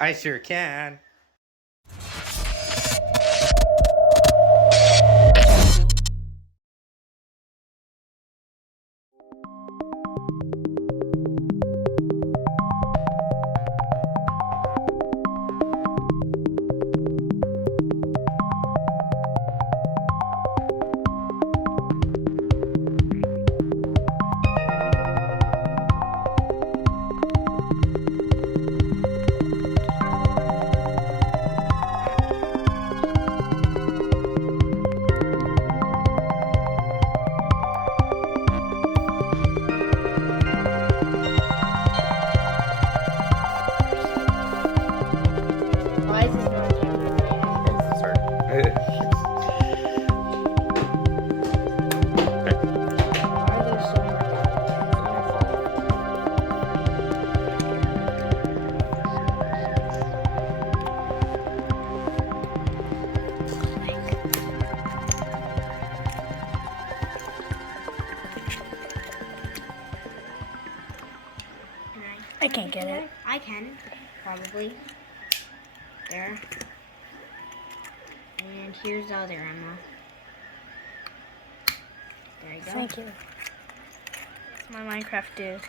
I sure can. Why is this not camera rated? Sorry. Why are there so many? I can't get it. I can, probably. There. And here's the other ammo. There you go. Thank you. It's my Minecraft dude.